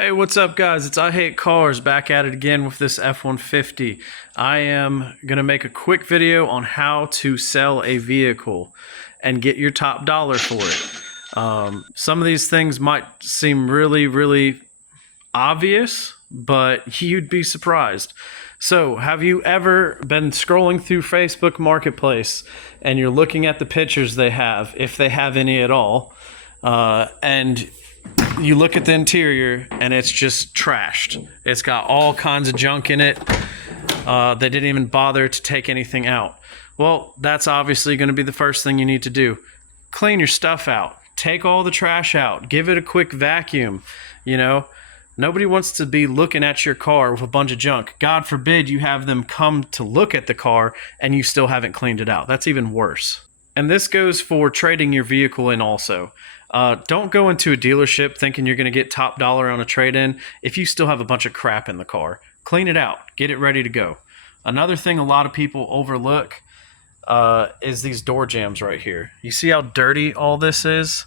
Hey, what's up guys? It's I Hate Cars back at it again with this F-150. I am going to make a quick video on how to sell a vehicle and get your top dollar for it. Some of these things might seem really obvious, but you'd be surprised. So, have you ever been scrolling through Facebook Marketplace and you're looking at the pictures they have, if they have any at all, and you look at the interior and it's just trashed. It's got all kinds of junk in it. They didn't even bother to take anything out. Well, that's obviously going to be the first thing you need to do. Clean your stuff out. Take all the trash out. Give it a quick vacuum. You know, nobody wants to be looking at your car with a bunch of junk. God forbid you have them come to look at the car and you still haven't cleaned it out. That's even worse. And this goes for trading your vehicle in also. Don't go into a dealership thinking you're going to get top dollar on a trade-in if you still have a bunch of crap in the car. Clean it out. Get it ready to go. Another thing a lot of people overlook is these door jambs right here. You see how dirty all this is?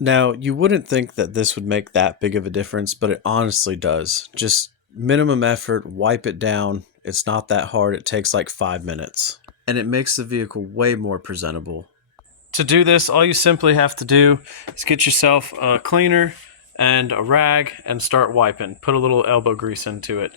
Now, you wouldn't think that this would make that big of a difference, but it honestly does. Just minimum effort, wipe it down. It's not that hard. It takes like 5 minutes. And it makes the vehicle way more presentable. To do this, all you simply have to do is get yourself a cleaner and a rag and start wiping. Put a little elbow grease into it.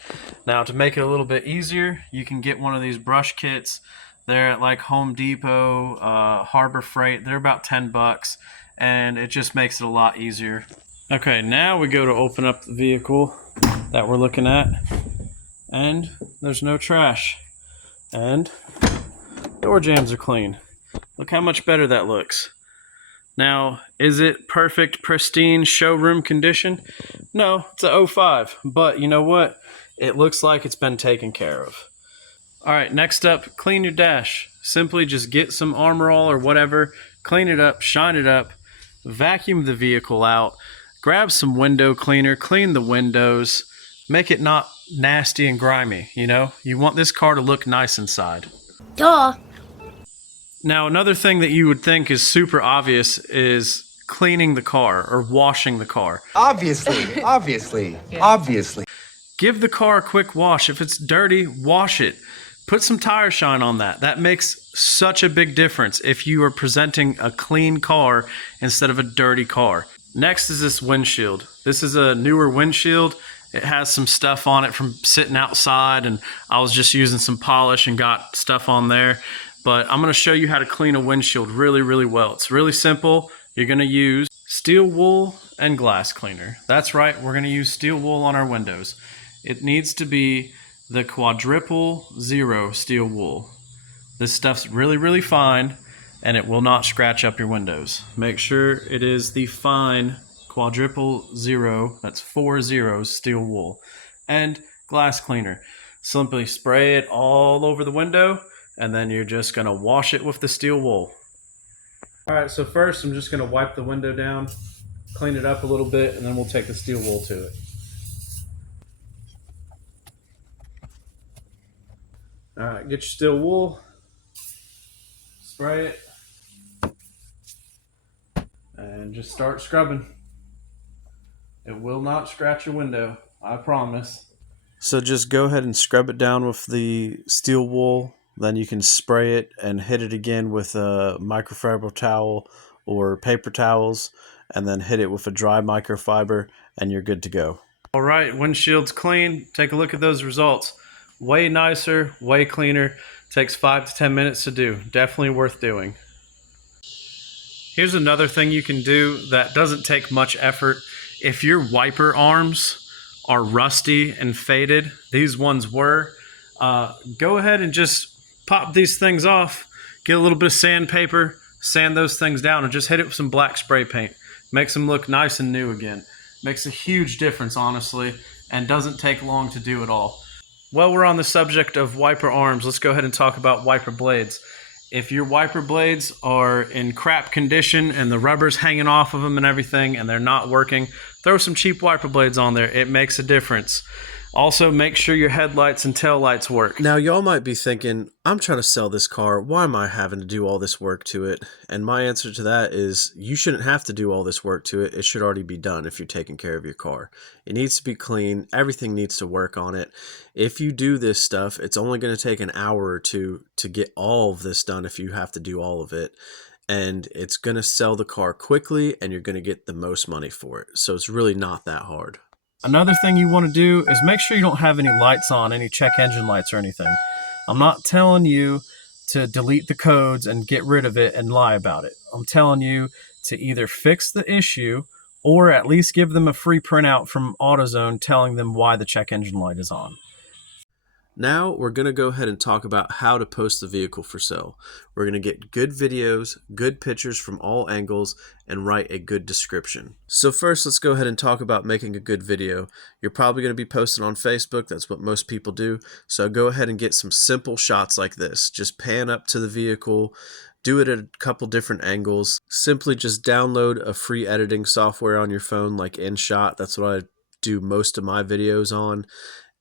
Now, to make it a little bit easier, you can get one of these brush kits. They're at like Home Depot, Harbor Freight. They're about 10 bucks, and it just makes it a lot easier. Okay, now we go to open up the vehicle that we're looking at, and there's no trash. And door jambs are clean. Look how much better that looks. Now, is it perfect, pristine showroom condition? No, it's a 05, but you know what? It looks like it's been taken care of. All right, next up, clean your dash. Simply just get some Armor All or whatever, clean it up, shine it up, vacuum the vehicle out, grab some window cleaner, clean the windows, make it not nasty and grimy, you know? You want this car to look nice inside. Duh. Now, another thing that you would think is super obvious is cleaning the car or washing the car. Obviously. Give the car a quick wash. If it's dirty, wash it. Put some tire shine on that. That makes such a big difference if you are presenting a clean car instead of a dirty car. Next is this windshield. This is a newer windshield. It has some stuff on it from sitting outside, and I was just using some polish and got stuff on there. But I'm going to show you how to clean a windshield really well. It's really simple. You're going to use steel wool and glass cleaner. That's right, we're going to use steel wool on our windows. It needs to be the quadruple zero steel wool. This stuff's really fine, and it will not scratch up your windows. Make sure it is the fine quadruple zero, that's 4 zeros, steel wool. And glass cleaner. Simply spray it all over the window, and then you're just going to wash it with the steel wool. All right, so first I'm just going to wipe the window down, clean it up a little bit, and then we'll take the steel wool to it. All right, get your steel wool, spray it, and just start scrubbing. It will not scratch your window, I promise. So just go ahead and scrub it down with the steel wool. Then you can spray it and hit it again with a microfiber towel or paper towels, and then hit it with a dry microfiber, and you're good to go. All right, windshield's clean. Take a look at those results. Way nicer, way cleaner. Takes 5 to 10 minutes to do. Definitely worth doing. Here's another thing you can do that doesn't take much effort. If your wiper arms are rusty and faded, these ones were, go ahead and just pop these things off, get a little bit of sandpaper, sand those things down, and just hit it with some black spray paint. Makes them look nice and new again. Makes a huge difference, honestly, and doesn't take long to do at all. While we're on the subject of wiper arms, let's go ahead and talk about wiper blades. If your wiper blades are in crap condition and the rubber's hanging off of them and everything and they're not working, throw some cheap wiper blades on there. It makes a difference. Also, make sure your headlights and tail lights work. Now, y'all might be thinking, I'm trying to sell this car. Why am I having to do all this work to it? And my answer to that is you shouldn't have to do all this work to it. It should already be done if you're taking care of your car. It needs to be clean. Everything needs to work on it. If you do this stuff, it's only going to take an hour or two to get all of this done if you have to do all of it. And it's going to sell the car quickly and you're going to get the most money for it. So it's really not that hard. Another thing you want to do is make sure you don't have any lights on, any check engine lights or anything. I'm not telling you to delete the codes and get rid of it and lie about it. I'm telling you to either fix the issue or at least give them a free printout from AutoZone telling them why the check engine light is on. Now we're going to go ahead and talk about how to post the vehicle for sale. We're going to get good videos, good pictures from all angles, and write a good description. So first, let's go ahead and talk about making a good video. You're probably going to be posting on Facebook. That's what most people do. So go ahead and get some simple shots like this. Just pan up to the vehicle, do it at a couple different angles. Simply just download a free editing software on your phone like InShot. That's what I do most of my videos on.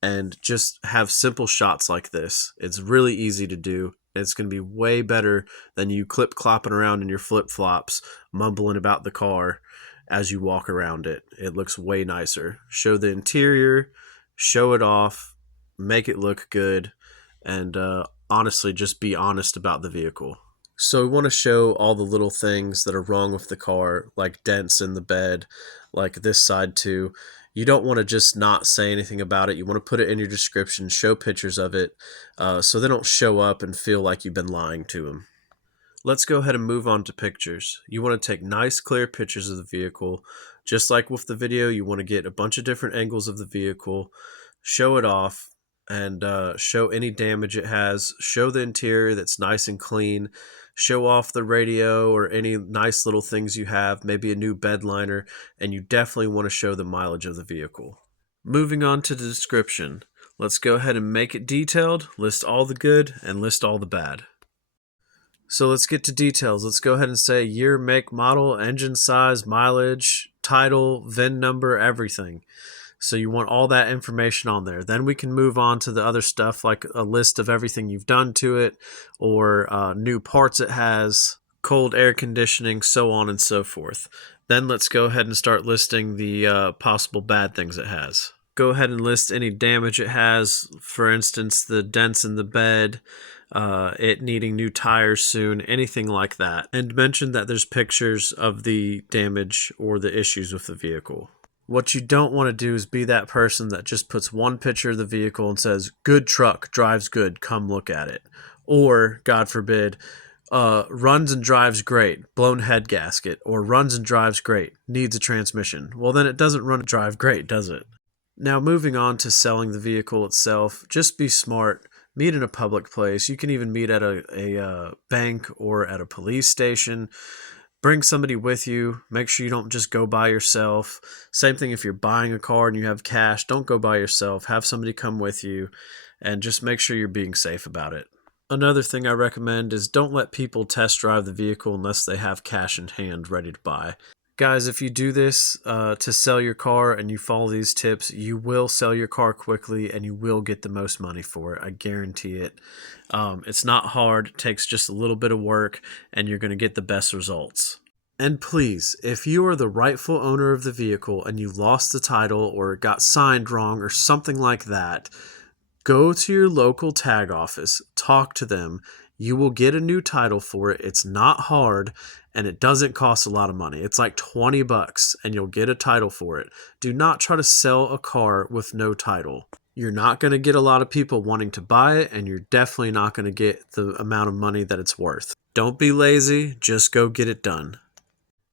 And just have simple shots like this. It's really easy to do. It's going to be way better than you clip-clopping around in your flip-flops, mumbling about the car as you walk around it. It looks way nicer. Show the interior, show it off, make it look good, and honestly, just be honest about the vehicle. So we want to show all the little things that are wrong with the car, like dents in the bed, like this side too. You don't want to just not say anything about it. You want to put it in your description, show pictures of it, so they don't show up and feel like you've been lying to them. Let's go ahead and move on to pictures. You want to take nice, clear pictures of the vehicle. Just like with the video, you want to get a bunch of different angles of the vehicle, show it off, and show any damage it has. Show the interior that's nice and clean. Show off the radio or any nice little things you have, maybe a new bed liner, and you definitely want to show the mileage of the vehicle. Moving on to the description. Let's go ahead and make it detailed, list all the good, and list all the bad. So let's get to details. Let's go ahead and say year, make, model, engine size, mileage, title, VIN number, everything. So you want all that information on there. Then we can move on to the other stuff like a list of everything you've done to it or new parts it has, cold air conditioning, so on and so forth. Then let's go ahead and start listing the possible bad things it has. Go ahead and list any damage it has. For instance, the dents in the bed, it needing new tires soon, anything like that. And mention that there's pictures of the damage or the issues with the vehicle. What you don't want to do is be that person that just puts one picture of the vehicle and says, good truck, drives good, come look at it. Or, God forbid, runs and drives great, blown head gasket. Or runs and drives great, needs a transmission. Well, then it doesn't run and drive great, does it? Now, moving on to selling the vehicle itself, just be smart. Meet in a public place. You can even meet at a bank or at a police station. Bring somebody with you. Make sure you don't just go by yourself. Same thing if you're buying a car and you have cash. Don't go by yourself. Have somebody come with you and just make sure you're being safe about it. Another thing I recommend is don't let people test drive the vehicle unless they have cash in hand ready to buy. Guys, if you do this to sell your car and you follow these tips, you will sell your car quickly and you will get the most money for it. I guarantee it. It's not hard. It takes just a little bit of work and you're going to get the best results. And please, if you are the rightful owner of the vehicle and you lost the title or got signed wrong or something like that, go to your local tag office, talk to them. You will get a new title for it. It's not hard. And it doesn't cost a lot of money. It's like $20 and you'll get a title for it. Do not try to sell a car with no title. You're not going to get a lot of people wanting to buy it, and you're definitely not going to get the amount of money that it's worth. Don't be lazy, just go get it done.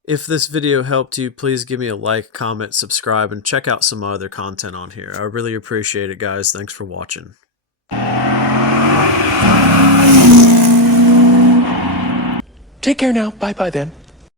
If this video helped you, please give me a like, comment, subscribe, and check out some other content on here. I really appreciate it, guys. Thanks for watching. Take care now. Bye-bye then.